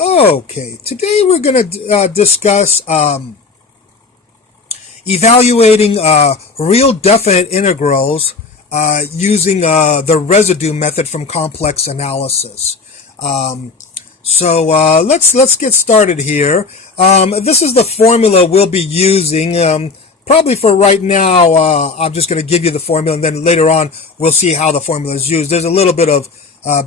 Okay, today we're going to discuss evaluating real definite integrals using the residue method from complex analysis. Let's get started here. This is the formula we'll be using. Probably for right now, I'm just going to give you the formula, and then later on we'll see how the formula is used. There's a little bit of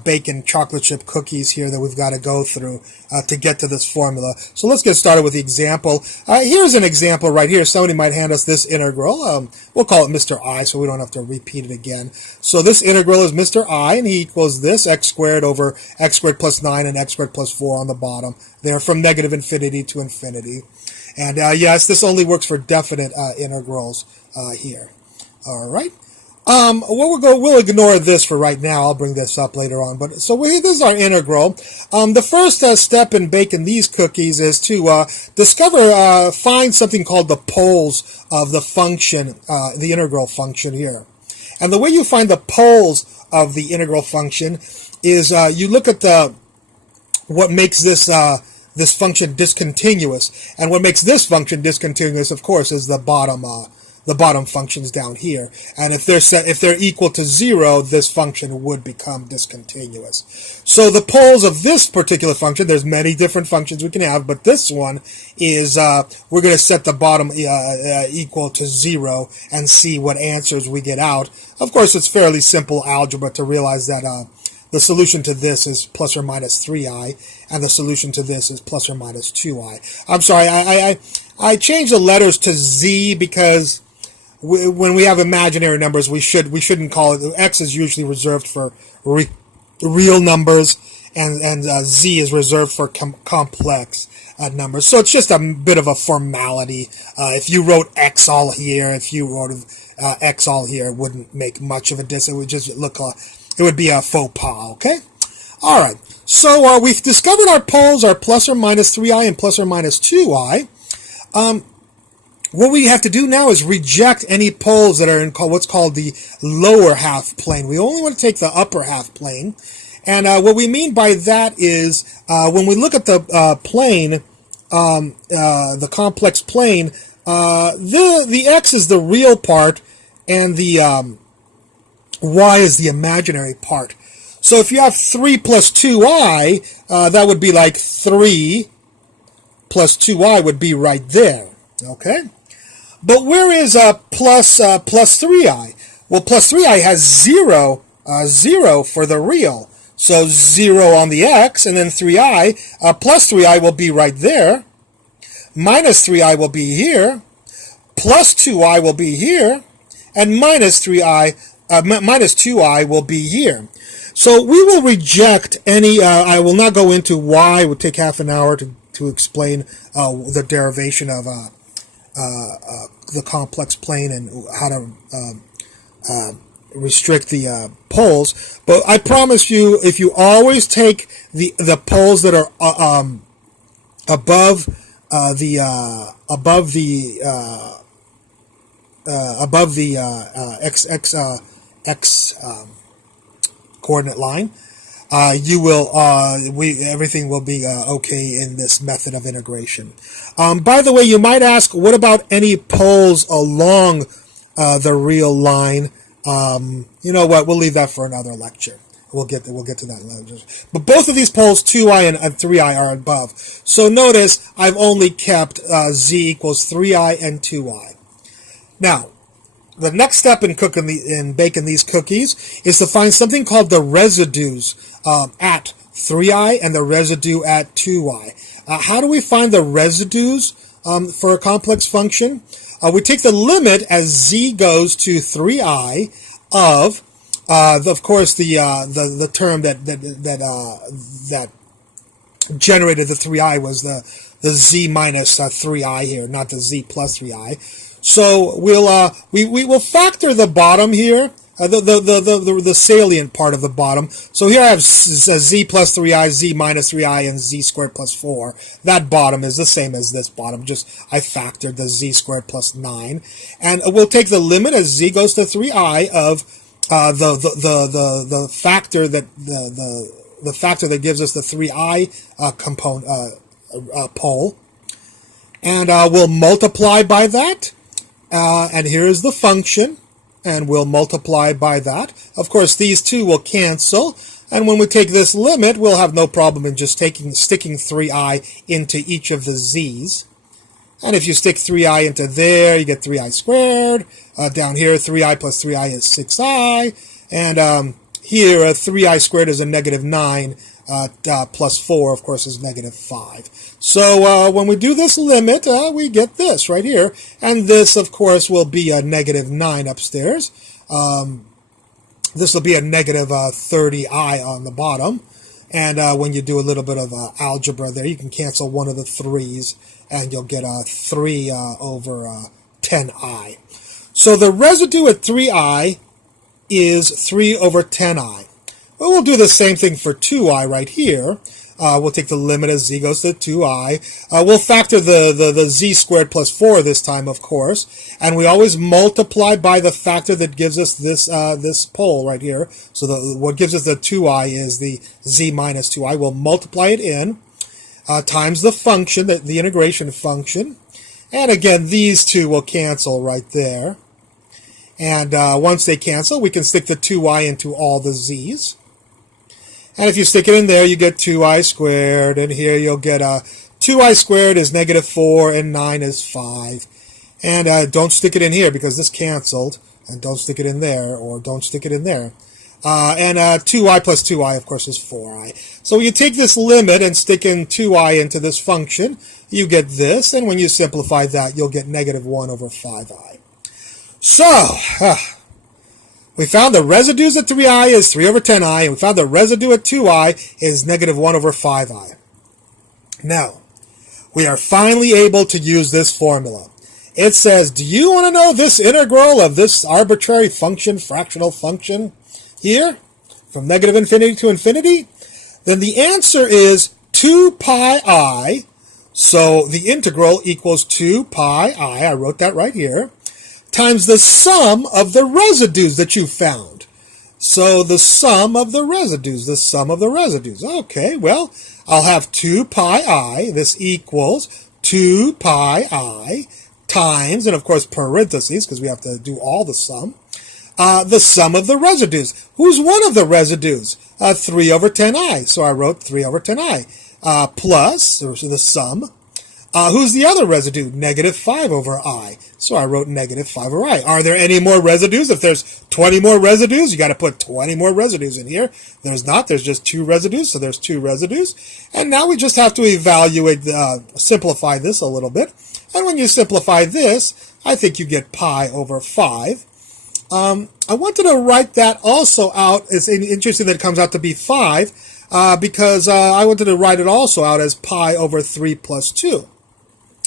bacon chocolate chip cookies here that we've got to go through to get to this formula. So let's get started with the example. Here's an example right here. Somebody might hand us this integral. We'll call it Mr. I, so we don't have to repeat it again. So this integral is Mr. I, and he equals this, x squared over x squared plus 9 and x squared plus 4 on the bottom. They're from negative infinity to infinity. And yes, this only works for definite integrals here. All right. We'll ignore this for right now. I'll bring this up later on. But so this is our integral. The first step in baking these cookies is to find something called the poles of the function, the integral function here. And the way you find the poles of the integral function is you look at what makes this function discontinuous, and what makes this function discontinuous, of course, is the bottom functions down here. And if they're equal to 0, this function would become discontinuous. So the poles of this particular function, there's many different functions we can have, but this one is we're going to set the bottom equal to 0 and see what answers we get out. Of course, it's fairly simple algebra to realize that the solution to this is plus or minus 3i, and the solution to this is plus or minus 2i. I'm sorry, I changed the letters to z because when we have imaginary numbers, we shouldn't call it. X is usually reserved for real numbers, and z is reserved for complex numbers. So it's just a bit of a formality. If you wrote x all here, if you wrote x all here, it wouldn't make much of a difference. It would just look it would be a faux pas, okay? All right, so we've discovered our poles are plus or minus 3i and plus or minus 2i. What we have to do now is reject any poles that are in what's called the lower half plane. We only want to take the upper half plane. And what we mean by that is when we look at the plane, the complex plane, the x is the real part, and the y is the imaginary part. So if you have 3 plus 2i, that would be like 3 plus 2i would be right there, okay? But where is plus 3i? Well, plus 3i has 0 for the real. So 0 on the x, and then 3i, plus 3i will be right there. Minus 3i will be here. Plus 2i will be here. And minus 2i will be here. So we will reject any, I will not go into why. It would take half an hour to explain the derivation of the complex plane and how to restrict the poles. But I promise you, if you always take the poles that are above the x coordinate line, you will everything will be okay in this method of integration. By the way, you might ask, what about any poles along the real line? You know what? We'll leave that for another lecture. We'll get to that later. But both of these poles, 2i and 3i, are above. So notice I've only kept z equals 3i and 2i. Now, the next step in baking these cookies is to find something called the residues at 3i and the residue at 2i. How do we find the residues for a complex function? We take the limit as z goes to 3i of course, the term that generated the 3i was the z minus 3i here, not the z plus 3i. So we will factor the bottom here, the salient part of the bottom. So here I have z plus 3i, z minus 3i, and z squared plus 4. That bottom is the same as this bottom, just I factored the z squared plus 9. And we'll take the limit as z goes to 3i of the factor that the factor that gives us the 3i component pole, and we'll multiply by that, and here's the function, and we'll multiply by that. Of course, these two will cancel, and when we take this limit, we'll have no problem in just sticking 3i into each of the z's. And if you stick 3i into there, you get 3i squared. Down here, 3i plus 3i is 6i. And here, 3i squared is a negative 9. Plus 4, of course, is negative 5. So when we do this limit, we get this right here. And this, of course, will be a negative 9 upstairs. This will be a negative 30i on the bottom. And when you do a little bit of algebra there, you can cancel one of the 3's, and you'll get a 3 over 10i. So the residue at 3i is 3 over 10i. Well, we'll do the same thing for 2i right here. We'll take the limit as z goes to 2i. We'll factor the z squared plus 4 this time, of course. And we always multiply by the factor that gives us this this pole right here. So what gives us the 2i is the z minus 2i. We'll multiply it in times the function, the integration function. And again, these two will cancel right there. And once they cancel, we can stick the 2i into all the z's. And if you stick it in there, you get 2i squared. And here you'll get 2i squared is negative 4, and 9 is 5. And don't stick it in here because this canceled. And don't stick it in there, or don't stick it in there. And 2i plus 2i, of course, is 4i. So you take this limit and stick in 2i into this function. You get this. And when you simplify that, you'll get negative 1 over 5i. So, we found the residues at 3i is 3 over 10i, and we found the residue at 2i is negative 1 over 5i. Now, we are finally able to use this formula. It says, do you want to know this integral of this arbitrary function, fractional function, here, from negative infinity to infinity? Then the answer is 2 pi I. So the integral equals 2 pi I, I wrote that right here, times the sum of the residues that you found. So the sum of the residues, Okay, well, I'll have 2 pi I. This equals 2 pi I times, and of course parentheses, because we have to do all the sum of the residues. Who's one of the residues? 3 over 10i. So I wrote 3 over 10i. Plus, the sum. Who's the other residue? Negative 5 over I. So I wrote negative 5 over I. Are there any more residues? If there's 20 more residues, you got to put 20 more residues in here. There's not. There's just 2 residues, so there's 2 residues. And now we just have to evaluate, simplify this a little bit. And when you simplify this, I think you get pi over 5. I wanted to write that also out. It's interesting that it comes out to be 5 because I wanted to write it also out as pi over 3 plus 2.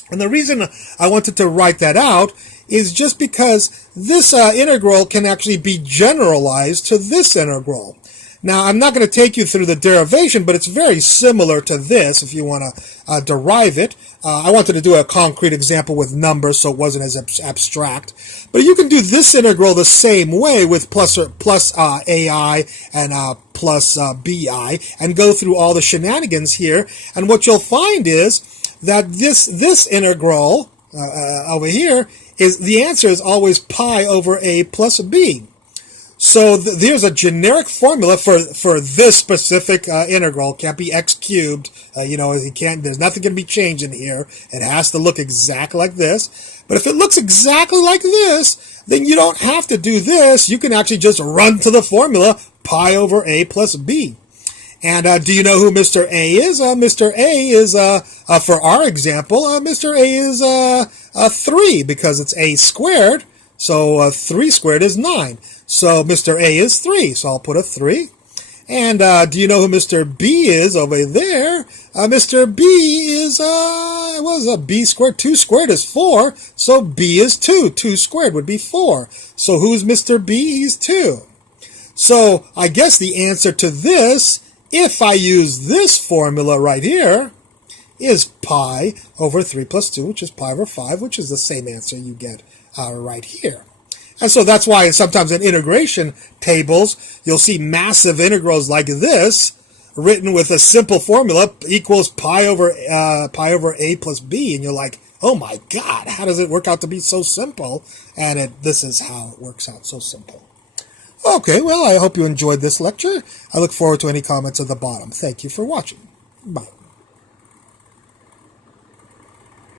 And the reason I wanted to write that out is just because this integral can actually be generalized to this integral. Now, I'm not going to take you through the derivation, but it's very similar to this if you want to derive it. I wanted to do a concrete example with numbers so it wasn't as abstract. But you can do this integral the same way with plus AI and plus BI and go through all the shenanigans here. And what you'll find is that this integral over here is the answer is always pi over a plus b. So there's a generic formula for this specific integral. It can't be x cubed. There's nothing can be changed in here. It has to look exactly like this. But if it looks exactly like this, then you don't have to do this. You can actually just run to the formula pi over a plus b. And do you know who Mr. A is? Mr. A is, for our example, Mr. A is 3 because it's a squared. So 3 squared is 9. So Mr. A is 3. So I'll put a 3. And do you know who Mr. B is over there? Mr. B is, B squared? 2 squared is 4. So B is 2. 2 squared would be 4. So who's Mr. B? He's 2. So I guess the answer to this, if I use this formula right here, is pi over 3 plus 2, which is pi over 5, which is the same answer you get right here. And so that's why sometimes in integration tables, you'll see massive integrals like this, written with a simple formula equals pi over a plus b, and you're like, oh my God, how does it work out to be so simple? And this is how it works out, so simple. Okay, well, I hope you enjoyed this lecture. I look forward to any comments at the bottom. Thank you for watching. Bye.